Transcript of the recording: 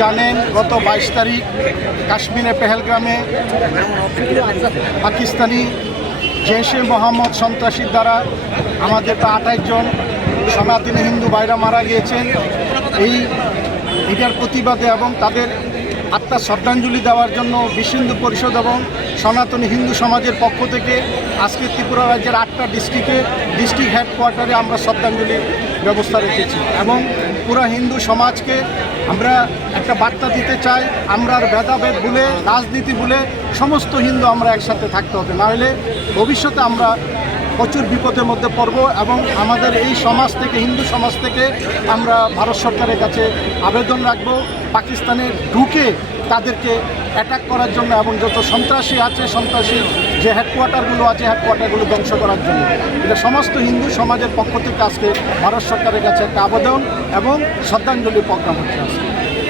জানেন গত 22 তারিখ কাশ্মীরের পেহেলগ্রামে পাকিস্তানি জৈশে মোহাম্মদ সন্ত্রাসীর দ্বারা আমাদের 28 জন সনাতনী হিন্দু ভাইরা মারা গিয়েছেন। এটার প্রতিবাদে এবং তাদের আত্মার শ্রদ্ধাঞ্জলি দেওয়ার জন্য বিশ্ব হিন্দু পরিষদ এবং সনাতনী হিন্দু সমাজের পক্ষ থেকে আজকে ত্রিপুরা রাজ্যের 8টা ডিস্ট্রিক্ট হেডকোয়ার্টারে আমরা শ্রদ্ধাঞ্জলির ব্যবস্থা রেখেছি এবং পুরো হিন্দু সমাজকে আমরা একটা বার্তা দিতে চাই, আমরা আর ভেদাভেদ ভুলে রাজনীতি ভুলে সমস্ত হিন্দু আমরা একসাথে থাকতে হবে, নাহলে ভবিষ্যতে আমরা প্রচুর বিপদের মধ্যে পড়ব এবং আমাদের এই সমাজ থেকে হিন্দু সমাজ থেকে আমরা ভারত সরকারের কাছে আবেদন রাখব পাকিস্তানে ঢুকে তাদেরকে অ্যাটাক করার জন্য এবং যত সন্ত্রাসী আছে সন্ত্রাসী যে হেডকোয়ার্টারগুলো আছে হেডকোয়ার্টারগুলো ধ্বংস করার জন্য। এটা সমস্ত হিন্দু সমাজের পক্ষ থেকে আজকে ভারত সরকারের কাছে একটা আবেদন এবং শ্রদ্ধাঞ্জলি প্রোগ্রাম হচ্ছে।